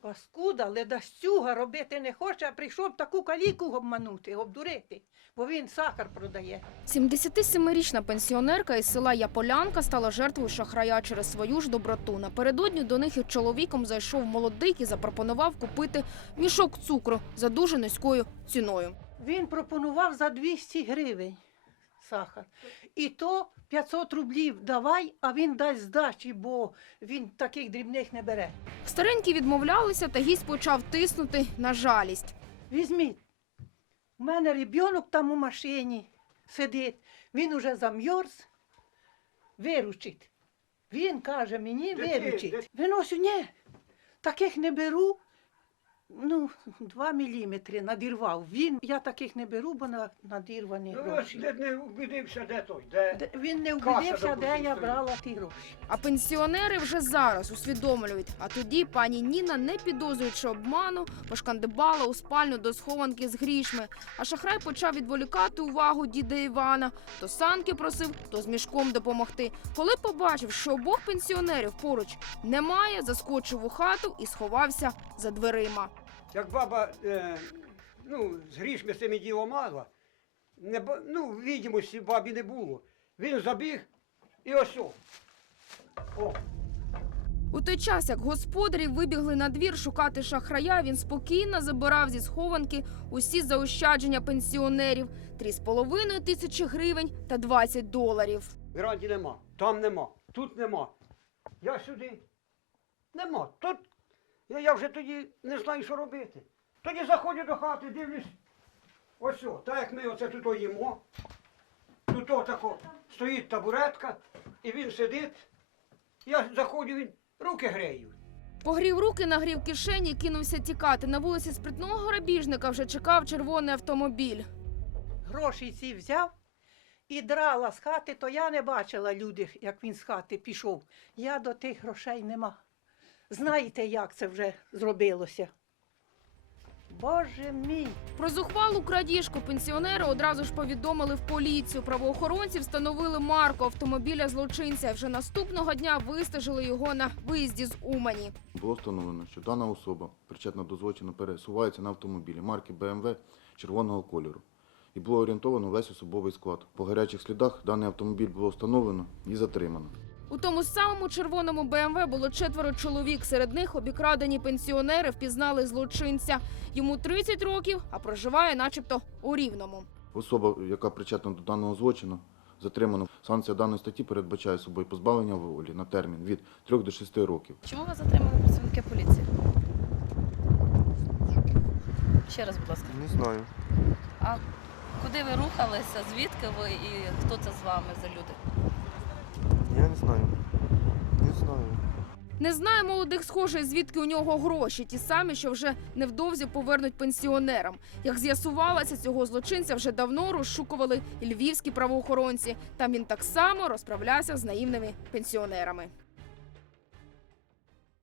Паскуда ледастюга робити не хоче, а прийшов таку каліку обманути, обдурити, бо він сахар продає. 77-річна пенсіонерка із села Яполянка стала жертвою шахрая через свою ж доброту. Напередодні до них із чоловіком зайшов молодик і запропонував купити мішок цукру за дуже низькою ціною. Він пропонував за 200 гривень. Сахар. І то 500 рублів давай, а він дасть здачі, бо він таких дрібних не бере. Старенькі відмовлялися, та гість почав тиснути на жалість. Візьміть, у мене ребенок там у машині сидить, він вже зам'ярз, виручить. Він каже, мені виручить. Виносю, ні, таких не беру. Ну два міліметри надірвав він. Я таких не беру, бо на надірвані ну, вбідився, де, де той де... Де, він не вбідився, де, де я брала ті гроші. А пенсіонери вже зараз усвідомлюють. А тоді пані Ніна, не підозрюючи обману, пошкандибала у спальню до схованки з грішми. А шахрай почав відволікати увагу діда Івана. То санки просив, то з мішком допомогти. Коли побачив, що обох пенсіонерів поруч немає, заскочив у хату і сховався за дверима. Як баба е, ну, з грішми цими діло мала, не, ну, відомості бабі не було. Він забіг і ось. О. О. У той час, як господарі вибігли на двір шукати шахрая, він спокійно забирав зі схованки усі заощадження пенсіонерів 3,5 тисячі гривень та 20 доларів. Гранді нема, там нема, тут нема. Я сюди нема, тут. Я вже тоді не знаю, що робити. Тоді заходжу до хати, дивлюсь, ось о, так як ми оце тут їмо, тут о тако стоїть табуретка і він сидить, я заходжу, він руки грею. Погрів руки, нагрів кишені кинувся тікати. На вулиці спритного грабіжника вже чекав червоний автомобіль. Гроші ці взяв і драла з хати, то я не бачила людей, як він з хати пішов. Я до тих грошей нема. Знаєте, як це вже зробилося? Боже мій! Про зухвалу крадіжку пенсіонери одразу ж повідомили в поліцію. Правоохоронці встановили марку автомобіля злочинця. Вже наступного дня вистежили його на виїзді з Умані. Було встановлено, що дана особа причетна до злочину пересувається на автомобілі марки BMW червоного кольору. І було орієнтовано весь особовий склад. По гарячих слідах даний автомобіль було встановлено і затримано. У тому самому червоному БМВ було четверо чоловік. Серед них обікрадені пенсіонери впізнали злочинця. Йому 30 років, а проживає, начебто, у рівному. Особа, яка причетна до даного злочину, затримана. санкція даної статті передбачає собою позбавлення в волі на термін від 3 до 6 років. Чому вас затримали працівники поліції? Ще раз, будь ласка, не знаю. А куди ви рухалися? Звідки ви і хто це з вами за люди? Не знає молодих, схоже звідки у нього гроші, ті самі, що вже невдовзі повернуть пенсіонерам. Як з'ясувалося, цього злочинця вже давно розшукували львівські правоохоронці. Там він так само розправлявся з наївними пенсіонерами.